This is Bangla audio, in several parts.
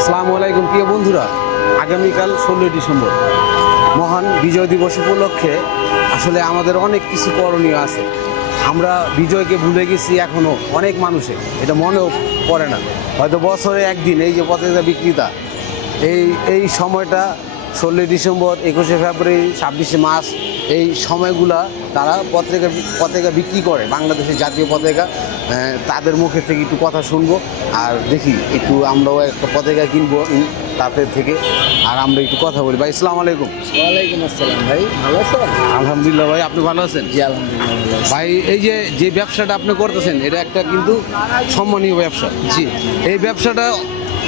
আসসালামু আলাইকুম, প্রিয় বন্ধুরা। আগামীকাল ষোলোই ডিসেম্বর। মহান বিজয় দিবস উপলক্ষে আসলে আমাদের অনেক কিছু করণীয় আছে। আমরা বিজয়কে ভুলে গেছি এখনও অনেক মানুষে। এটা মনেও পড়ে না। হয়তো বছরে একদিন এই যে পতাকা বিক্রেতা। এই এই সময়টা ষোলোই ডিসেম্বর, একুশে ফেব্রুয়ারি, ছাব্বিশে মার্চ, এই সময়গুলা তারা পত্রিকা পতাকা বিক্রি করে। বাংলাদেশের জাতীয় পতাকা। তাদের মুখে থেকে একটু কথা শুনব। আর দেখি একটু আমরাও একটা পতাকা কিনবো তাদের থেকে। আর আমরা একটু কথা বলি। ভাই ইসলাম আলাইকুম। ওয়ালাইকুম আসসালাম ভাই ভালো আছেন? আলহামদুলিল্লাহ ভাই আপনি ভালো আছেন? জি আলহামদুলিল্লাহ ভাই এই যে যে ব্যবসাটা আপনি করতেছেন এটা একটা কিন্তু সম্মানীয় ব্যবসা। জি। এই ব্যবসাটা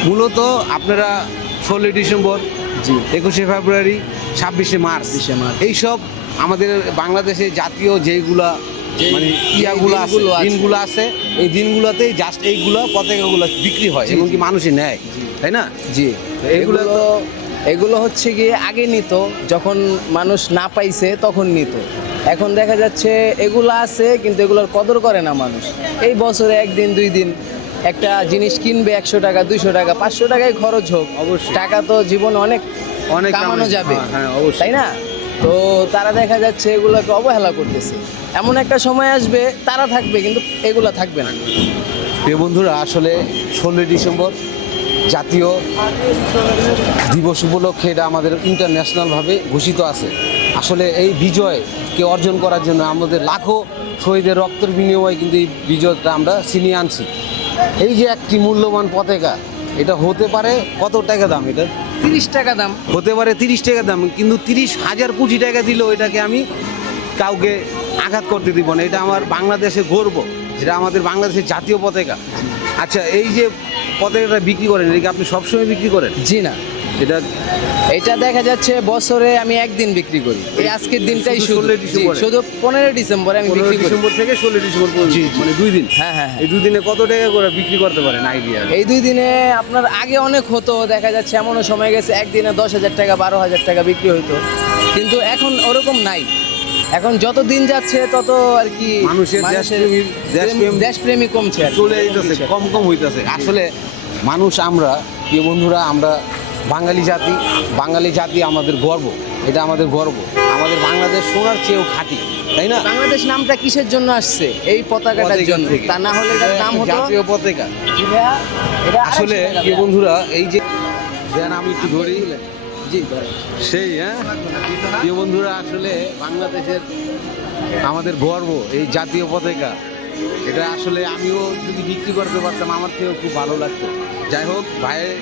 মূলত আপনারা ষোলোই ডিসেম্বর জি। একুশে ফেব্রুয়ারি ছাব্বিশে মার্চ। 26শে মার্চ। এইসব আমাদের বাংলাদেশে জাতীয় যেইগুলা যেই- মানে ইয়াগুলো আছে দিনগুলো আছে। এই দিনগুলোতেই জাস্ট এইগুলো পতাকাগুলো বিক্রি হয় এবং কি মানুষই নেয় তাই না? জি। এগুলো এগুলো এগুলো হচ্ছে গিয়ে আগে নিত যখন মানুষ না পাইছে তখন নিত। এখন দেখা যাচ্ছে এগুলো আছে কিন্তু এগুলোর কদর করে না মানুষ। এই বছরে একদিন দুই দিন একটা জিনিস কিনবে একশো টাকা দুইশো টাকা পাঁচশো টাকায় খরচ হোক। অবশ্যই। টাকা তো জীবনে অনেক অনেক কামানো কামানো- যাবে। হ্যাঁ, হ্যাঁ, তাই না? তো তারা দেখা যাচ্ছে এগুলোকে অবহেলা করতেছে। এমন একটা সময় আসবে, তারা থাকবে, কিন্তু এগুলো থাকবে না। প্রিয় বন্ধুরা, আসলে ষোলোই ডিসেম্বর জাতীয় দিবস উপলক্ষে এটা আমাদের ইন্টারন্যাশনালভাবে ঘোষিত আছে। আসলে এই বিজয়কে অর্জন করার জন্য আমাদের লাখো শহীদের রক্তের বিনিময়ে কিন্তু এই বিজয়টা আমরা ছিনিয়ে আনছি। এই যে একটি মূল্যবান পতাকা, এটা হতে পারে কত টাকা দাম এটা? তিরিশ টাকা দাম। হতে পারে তিরিশ টাকা দাম কিন্তু তিরিশ হাজার কোটি টাকা দিল এটাকে আমি কাউকে আঘাত করতে দিব না। এটা আমার বাংলাদেশে গর্ব যেটা আমাদের বাংলাদেশের জাতীয় পতাকা। আচ্ছা এই যে পতাকাটা বিক্রি করেন এটা কি আপনি সবসময় বিক্রি করেন? জি না। এটা এটা দেখা যাচ্ছে বছরে আমি একদিন বিক্রি করি। এই আজকের দিনটাই শুধু শুধু। 16 ডিসেম্বরে? জি, শুধু পনেরো ডিসেম্বরে আমি বিক্রি ডিসেম্বর থেকে ষোলো ডিসেম্বর পর্যন্ত। মানে দুই দিন। হ্যাঁ হ্যাঁ হ্যাঁ। এই দুই দিনে কত টাকা করে বিক্রি করতে পারেন? আইডিয়া এই দুই দিনে আপনার আগে অনেক হতো দেখা যাচ্ছে এমনও সময় গেছে একদিনে দশ হাজার টাকা বারো হাজার টাকা বিক্রি হতো কিন্তু এখন ওরকম নাই। এখন যত দিন যাচ্ছে তত আর কি মানুষের দেশপ্রেমী কমছে চলে যেতেছে কম কম হইতেছে। আসলে মানুষ আমরা প্রিয় বন্ধুরা আমরা বাঙালি জাতি বাঙালি জাতি আমাদের গর্ব এটা আমাদের গর্ব। আমাদের বাংলাদেশ সোনার চেয়েও খাঁটি তাই না? বাংলাদেশ নামটা কিসের জন্য আসছে এই পতাকাটার জন্য? তা না হলে এটার নাম হতো জাতীয় পতাকা। এটা আসলে ভাইয়া। বন্ধুরা এই যে দেন আমি একটু ধরি। সেই হ্যাঁ? প্রিয় বন্ধুরা আসলে বাংলাদেশের আমাদের গর্ব এই জাতীয় পতাকা। এটা আসলে আমিও যদি বিক্রি করতে পারতাম আমার থেকেও খুব ভালো লাগতো। যাই হোক ভাইয়ের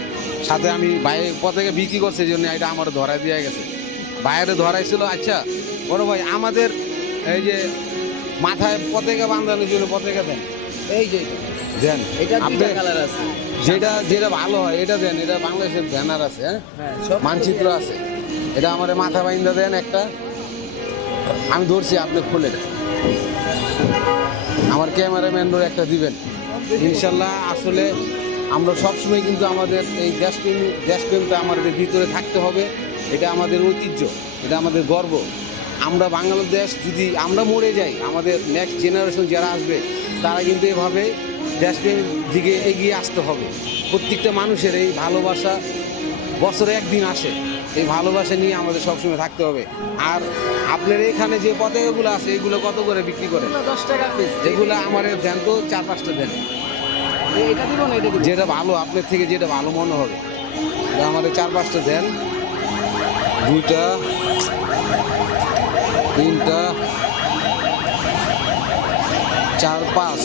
সাথে আমি ভাইয়ের পতাকা বিক্রি করছে জন্য এটা আমার ধরাই দেওয়া গেছে। ভাইয়ের ধরাইছিল আচ্ছা বড় ভাই আমাদের এই যে মাথায় পতাকা বাঁধানোর জন্য পতাকা দেন। এই যে দেন এটা দুইটা কালার আছে। যেটা যেটা ভালো হয় এটা দেন এটা বাংলাদেশের ব্যানার আছে হ্যাঁ? হ্যাঁ মানচিত্র আছে। এটা আমার মাথা বাইন্দা দেন একটা। আমি ধরছি আপনি খুলে আমার ক্যামেরাম্যানরা একটা দিবেন। ইনশাল্লাহ আসলে আমরা সবসময় কিন্তু আমাদের এই দেশপ্রেম দেশপ্রেমটা আমাদের ভিতরে থাকতে হবে। এটা আমাদের ঐতিহ্য এটা আমাদের গর্ব। আমরা বাংলাদেশ যদি আমরা মরে যাই আমাদের নেক্সট জেনারেশন যারা আসবে তারা কিন্তু এভাবে দেশপ্রেম দিকে এগিয়ে আসতে হবে। প্রত্যেকটা মানুষের এই ভালোবাসা বছরে একদিন আসে। এই ভালোবাসা নিয়ে আমাদের সবসময় থাকতে হবে। আর আপনার এখানে যে পতাকাগুলো আছে এগুলো কত করে বিক্রি করে দশ টাকা পিস যেগুলো আমার দেন তো চার পাঁচটা দেন। যেটা ভালো আপনার থেকে যেটা ভালো মনে হবে। আমাদের চার পাঁচটা দেন। দুইটা, তিনটা, চার, পাঁচ।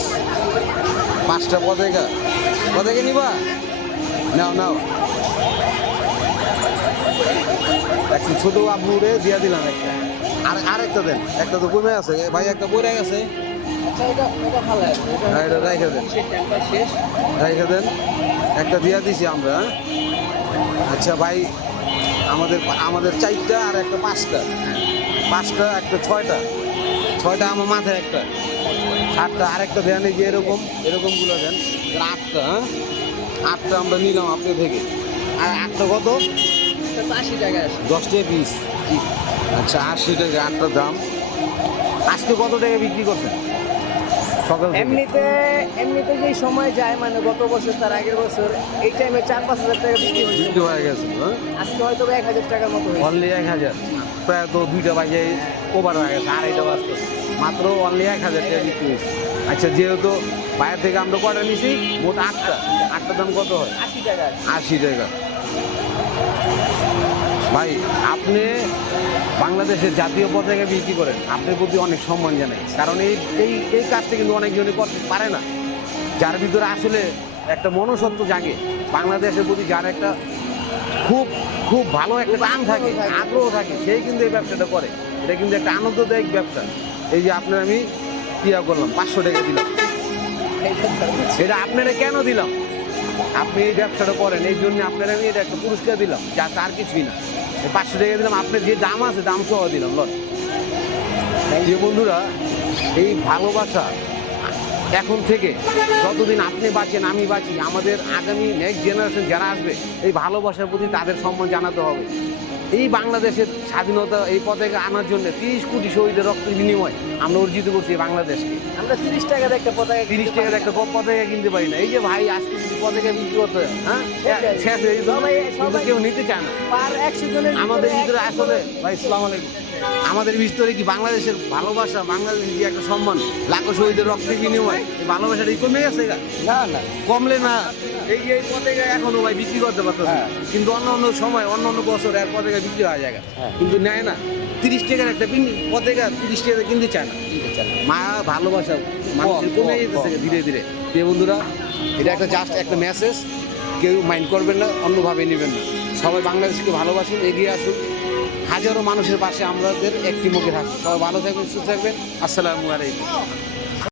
পাঁচটা পতাকা। পতাকা নিবা? নাও নাও। একটু ছোট আবুরে দিয়া দিলাম একটা। আর, আরেকটা দেন। একটা তো কমে আছে। ভাই, একটা পড়ে গেছে। এটা এটা হ্যাঁ, দেন। দেন। একটা দিয়া দিছি আমরা? আচ্ছা ভাই আমাদের আমাদের চারটা আর একটা পাঁচটা। পাঁচটা একটা ছয়টা। ছয়টা আমার মাথায় একটা। সাতটা আরেকটা দেন এই যে এরকম এরকমগুলো দেন। আটটা হ্যাঁ? আটটা আমরা নিলাম আপনি থেকে। আর আটটা কত? আশি টাকা দশটা পিস আচ্ছা আশি টাকা আটটার দাম। আজকে কত টাকা বিক্রি করছেন? সকাল এমনিতে এমনিতে যেই সময় যায় মানে গত বছর তার আগের বছর এই টাইমে চার পাঁচ হাজার টাকা বিক্রি হয়ে গেছে হ্যাঁ? আজকে হয়তো এক হাজার টাকার মতো অনলি এক হাজার। প্রায় তো দুইটা বাজে ওভার হয়ে গেছে আড়াইটা বাজতে। মাত্র অনলি এক হাজার টাকা বিক্রি হয়েছে। আচ্ছা যেহেতু বাইরে থেকে আমরা কটা নিছি? মোট আটটা। আটটার দাম কত হয়? আশি টাকা। আশি টাকা। ভাই আপনি বাংলাদেশের জাতীয় পতাকা বিক্রি করেন। আপনার প্রতি অনেক সম্মান জানাই। কারণ এই এই এই কাজটা কিন্তু অনেকজনই করতে পারে না। যার ভিতরে আসলে একটা মনসত্ব জাগে। বাংলাদেশের প্রতি যার একটা খুব খুব ভালো একটা টান থাকে, আগ্রহ থাকে সেই কিন্তু এই ব্যবসাটা করে। এটা কিন্তু একটা আনন্দদায়ক ব্যবসা। এই যে আপনার আমি ইয়া করলাম, পাঁচশো টাকা দিলাম। এটা আপনারা কেন দিলাম? আপনি এই ব্যবসাটা করেন, এই জন্য আপনারা আমি এটা একটা পুরস্কার দিলাম, যা তার কিছুই না। পাঁচশো টাকা দিলাম, আপনার যে দাম আছে, দাম সহ দিলাম যে বন্ধুরা, এই ভালোবাসা এখন থেকে যতদিন আপনি বাঁচেন, আমি বাঁচি, আমাদের আগামী নেক্সট জেনারেশন যারা আসবে, এই ভালোবাসার প্রতি তাদের সম্মান জানাতে হবে। এই বাংলাদেশের স্বাধীনতা এই পতাকা আনার জন্য তিরিশ কোটি শহীদের রক্তের বিনিময় আমরা অর্জিত করছি বাংলাদেশকে। আমরা তিরিশ টাকার একটা পতাকা তিরিশ টাকার একটা পতাকা কিনতে পারি না। এই যে ভাই আজকে যদি পতাকা বিক্রি করতে হয়, হ্যাঁ? শেষ হয়ে যেত কেউ নিতে চায় না। পার আমাদের ভিতরে আসলে ভাই সালাম আলাইকুম। আমাদের ভিতরে কি বাংলাদেশের ভালোবাসা বাংলাদেশের যে একটা সম্মান লাখো শহীদের রক্তের বিনিময় এই ভালোবাসাটা কমে গেছে না না। কমলে না। এই যে এই পতাকা এখনও ভাই বিক্রি করতে পারতেছে হ্যাঁ। কিন্তু অন্য অন্য সময় অন্য অন্য বছর এর পতাকা বিক্রি হওয়া যায় হ্যাঁ। কিন্তু নেয় না। তিরিশ টাকার একটা পিন- পতাকা তিরিশ টাকা কিনতে চায় না। মা ভালোবাসা মানুষের কম, যেতেছে ধীরে ধীরে। প্রিয় বন্ধুরা এটা একটা জাস্ট একটা মেসেজ কেউ মাইন্ড করবেন না অন্যভাবে নেবেন না। সবাই বাংলাদেশকে ভালোবাসুন এগিয়ে আসুন। হাজারো মানুষের পাশে আমাদের একটি মুখে হাসি। সবাই ভালো থাকবেন সুস্থ থাকবেন। আসসালামু আলাইকুম।